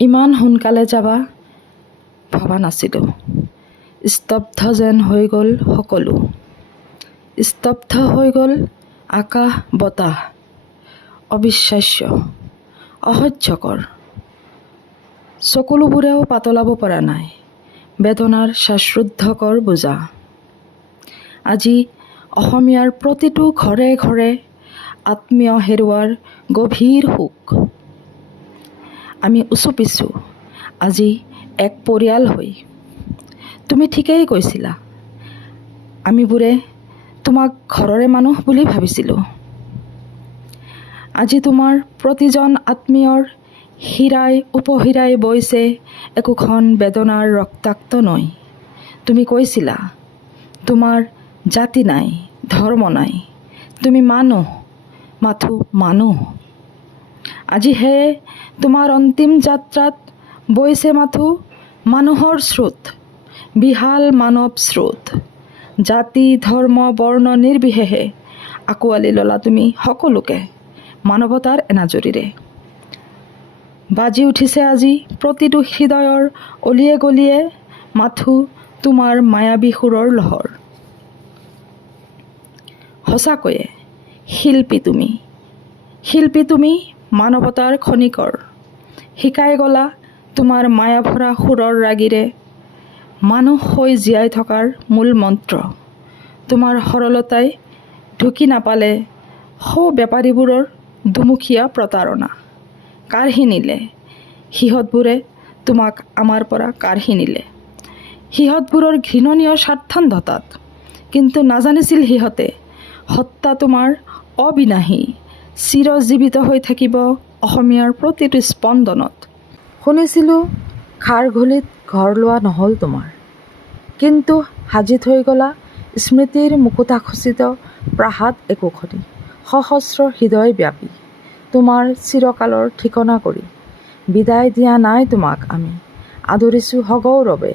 ইমান সোনকালে যাবা ভবা নাছিলোঁ। স্তব্ধ যেন হৈ গ'ল সকলো। স্তব্ধ হৈ গ'ল আকাশ বতাহ। অবিশ্বাস্য, অসহ্যকৰ। চকুলোবোৰেও পাতলাব পৰা নাই বেদনাৰ শ্বাসৰুদ্ধকৰ বোজা। আজি অসমীয়াৰ প্ৰতিটো ঘৰে ঘৰে আত্মীয় হেৰুৱাৰ গভীৰ শোক। আমি উচুপিছোঁ আজি এক পৰিয়াল হৈ। তুমি ঠিকেই কৈছিলা, আমিবোৰে তোমাক ঘৰৰে মানুহ বুলি ভাবিছিলোঁ। আজি তোমাৰ প্ৰতিজন আত্মীয়ৰ হীৰাই উপহীৰাই বৈছে একোখন বেদনাৰ ৰক্তাক্ত নৈ। তুমি কৈছিলা তোমাৰ জাতি নাই, ধৰ্ম নাই, তুমি মানুহ, মাথো মানুহ। আজি সেয়ে তোমাৰ অন্তিম যাত্ৰাত বৈছে মাথো মানুহৰ স্ৰোত, বিশাল মানৱ স্ৰোত। জাতি ধৰ্ম বৰ্ণ নিৰ্বিশেষে আঁকোৱালি ল'লা তুমি সকলোকে মানৱতাৰ এনাজৰীৰে। বাজি উঠিছে আজি প্ৰতিটো হৃদয়ৰ অলিয়ে গলিয়ে মাথো তোমাৰ মায়াবী সুৰৰ লহৰ। সঁচাকৈয়ে শিল্পী তুমি মানৱতাৰ খনিকৰ। শিকাই গলা তোমাৰ মায়া ভৰা সুৰৰ ৰাগিৰে মানুহ হৈ জীয়াই থকাৰ মূল মন্ত্ৰ। তোমাৰ সৰলতাই ঢুকি নাপালে সৌ বেপাৰীবোৰৰ দুমুখীয়া প্ৰতাৰণা। কাঢ়ি নিলে সিহঁতবোৰে তোমাক আমাৰ পৰা কাঢ়ি নিলে সিহঁতবোৰৰ ঘৃণনীয় স্বাৰ্থন্ধতাত। কিন্তু নাজানিছিল সিহঁতে হত্যা তোমাৰ অবিনাশী, চিৰজীৱিত হৈ থাকিব অসমীয়াৰ প্ৰতিটো স্পন্দনত। শুনিছিলোঁ খাৰঘুলিত ঘৰ লোৱা নহ'ল তোমাৰ, কিন্তু সাজি থৈ গলা স্মৃতিৰ মুকুতাখচিত প্ৰাসাদ একোখনি সহস্ৰ হৃদয় ব্যাপী। তোমাৰ চিৰকালৰ ঠিকনা কৰি বিদায় দিয়া নাই তোমাক আমি, আদৰিছোঁ সগৌৰৱে।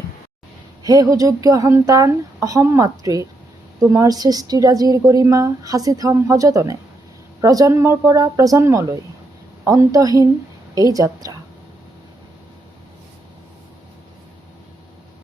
হে সুযোগ্য সন্তান অসম মাতৃৰ, তোমাৰ সৃষ্টিৰাজিৰ গৰিমা সাঁচি থম সযতনে প্ৰজন্মৰ পৰা প্ৰজন্মলৈ। অন্তহীন এই যাত্ৰা